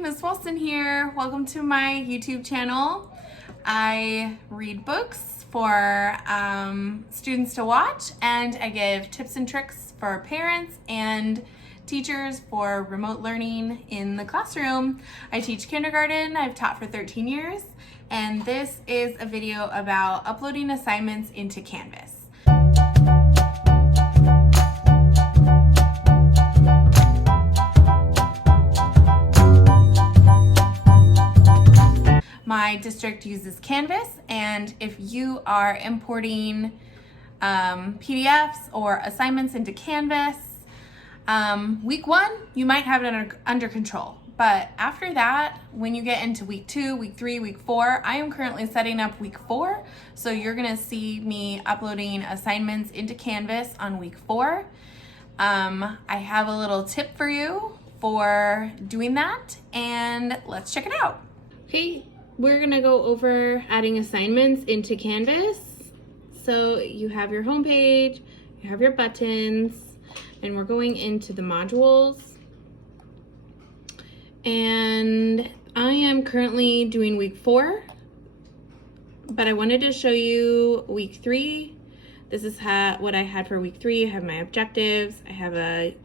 Miss Wilson here. Welcome to my YouTube channel. I read books for students to watch, and I give tips and tricks for parents and teachers for remote learning in the classroom. I teach kindergarten. I've taught for 13 years, and this is a video about uploading assignments into Canvas. My district uses Canvas, and if you are importing PDFs or assignments into Canvas, week 1, you might have it under control. But after that, when you get into week 2, week 3, week 4, I am currently setting up week 4. So you're gonna see me uploading assignments into Canvas on week 4. I have a little tip for you for doing that, and let's check it out. Okay. We're gonna go over adding assignments into Canvas. So you have your home page, you have your buttons, and we're going into the modules. And I am currently doing week 4, but I wanted to show you week 3. This is what I had for week 3. I have my objectives, I have a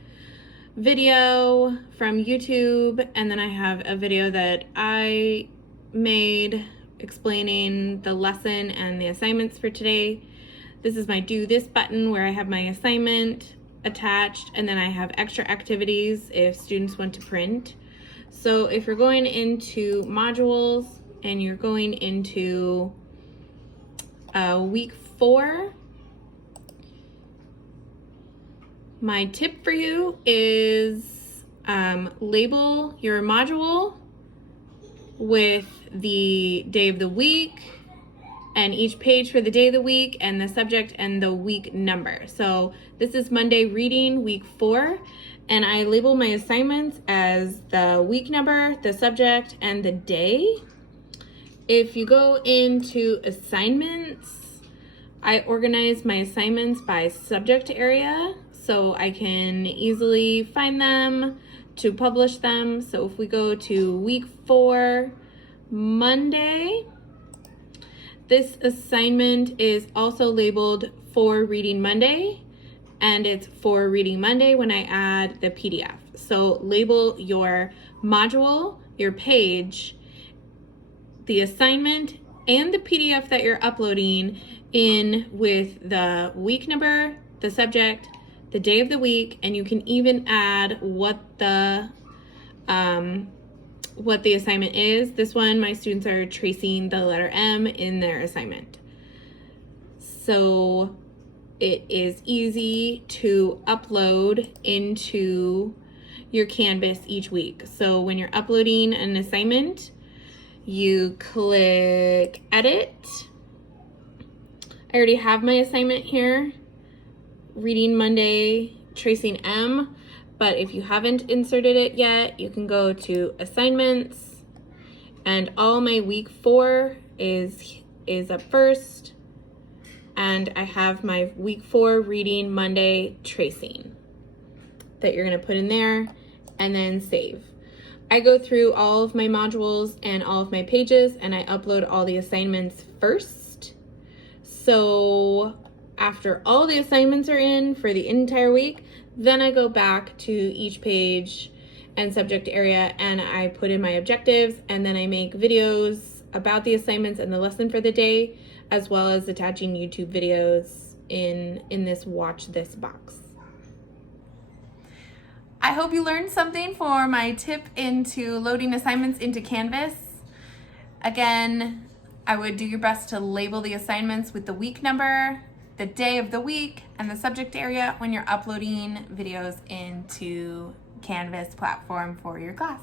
video from YouTube, and then I have a video that I made explaining the lesson and the assignments for today. This is my do this button where I have my assignment attached, and then I have extra activities if students want to print. So if you're going into modules and you're going into week 4, my tip for you is label your module with the day of the week and each page for the day of the week and the subject and the week number. So this is Monday reading week 4, and I label my assignments as the week number, the subject, and the day. If you go into assignments, I organize my assignments by subject area so I can easily find them to publish them. So if we go to week 4, Monday, this assignment is also labeled for Reading Monday, and it's for Reading Monday when I add the PDF. So label your module, your page, the assignment, and the PDF that you're uploading in with the week number, the subject, the day of the week, and you can even add what the assignment is. This one, my students are tracing the letter M in their assignment. So it is easy to upload into your Canvas each week. So when you're uploading an assignment, you click Edit. I already have my assignment here, Reading Monday, Tracing M. But if you haven't inserted it yet, you can go to assignments, and all my week 4 is up first, and I have my week 4 Reading Monday tracing that you're gonna put in there and then save. I go through all of my modules and all of my pages, and I upload all the assignments first. So after all the assignments are in for the entire week, then I go back to each page and subject area, and I put in my objectives, and then I make videos about the assignments and the lesson for the day, as well as attaching YouTube videos in this watch this box. I hope you learned something for my tip into loading assignments into Canvas. Again, I would do your best to label the assignments with the week number, the day of the week, and the subject area when you're uploading videos into Canvas platform for your class.